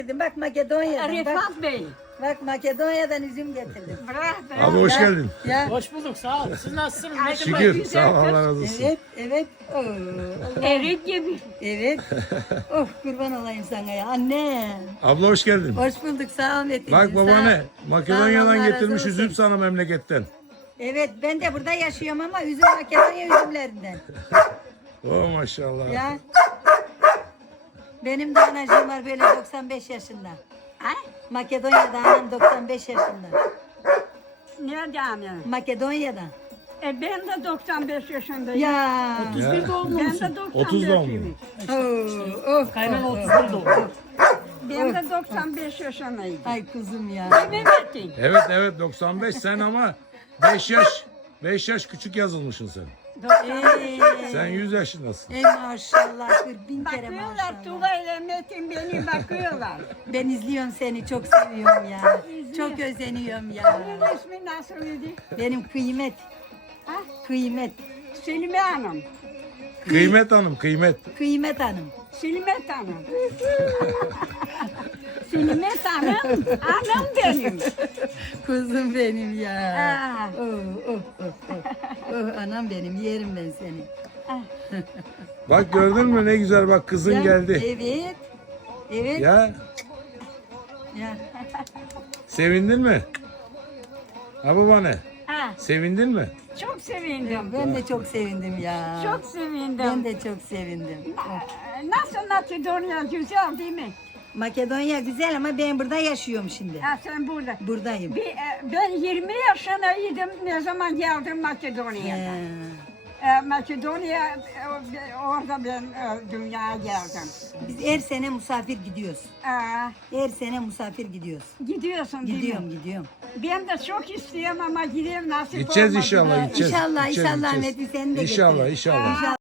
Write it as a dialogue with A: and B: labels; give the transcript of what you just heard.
A: Bak Makedonya'dan. Bak,
B: Rıfat Bey.
A: bak Makedonya'dan üzüm getirdim.
B: Bırak.
C: Abi hoş
A: Ya,
C: geldin.
A: Ya.
D: Hoş bulduk, sağ ol. Siz nasılsınız?
B: Ay,
D: Metin Bey?
C: Şükür. Sağ ol, Allah razı olsun.
A: Evet, evet. Oo,
B: Erik gibi.
A: evet. Oh kurban olayım sana ya. Anne.
C: Abla hoş geldin.
A: Hoş bulduk. Sağ ol Metin.
C: Bak babaanne Makedonya'dan
A: Allah
C: getirmiş
A: razı
C: üzüm
A: olsun.
C: sana memleketten.
A: Evet ben de burada yaşıyorum ama üzüm Makedonya üzümlerinden.
C: Oh maşallah.
A: Ya. Benim de anacığım var böyle 95 yaşında.
B: Ha?
A: Makedonya'da anam 95 yaşında.
B: Nereden yani?
A: Makedonya'da.
B: Ben de 95 yaşındayım.
A: Ya.
D: 31 doğumlu
B: Ben
D: musun?
B: de
C: 30
B: 95'liyim.
A: Oh,
D: Kaynana 31 doğumlu.
B: Ben de 95 yaşındayım.
A: Ay kuzum ya.
B: Mehmet'in.
C: Evet evet 95 sen ama 5 yaş küçük yazılmışsın sen. Sen 100 yaşındasın.
A: Ey maşallah 40 bin kere
B: Bakıyorlar
A: maşallah.
B: Tuğba ile Metin beni bakıyorlar.
A: Ben izliyorum seni çok seviyorum ya. Çok özeniyorum ya.
B: Senin ismin nasıl idi?
A: Benim kıymet.
B: Ha?
A: Kıymet.
B: Silme Hanım.
C: Kıymet hanım kıymet.
A: Kıymet hanım.
B: Silmet Hanım. Silmet Hanım. Hanım benim.
A: Kuzum benim ya.
B: Aa.
A: Oh, oh, oh, oh. Oh, anam benim yerim ben seni.
C: Bak gördün mü ne güzel bak kızın
A: Ya,
C: geldi.
A: Evet. Evet. Ya.
C: Ya sevindin mi? Ha babaanne
B: Ha,
C: sevindin mi?
B: çok sevindim.
A: Ben de çok sevindim ya.
B: Çok sevindim.
A: Ben de çok sevindim.
B: Nasıl Makedonya güzel değil mi?
A: Makedonya güzel ama ben burada yaşıyorum şimdi.
B: Ha, sen burada.
A: Buradayım.
B: Ben 20 yaşındaydım ne zaman geldim Makedonya'ya. Makedonya orada ben dünyaya geldim.
A: Biz her sene misafir gidiyoruz.
B: Aa,
A: Her sene misafir gidiyoruz.
B: gidiyorsun değil
A: Gidiyorum,
B: mi?
A: gidiyorum.
B: Ben de çok istiyorum ama gideyim nasip
C: Gideceğiz
B: olmadı.
C: inşallah gideceğiz.
A: İnşallah,
C: gideceğiz,
A: inşallah
C: gideceğiz.
A: Metin seni de
C: İnşallah
A: getirin.
C: inşallah.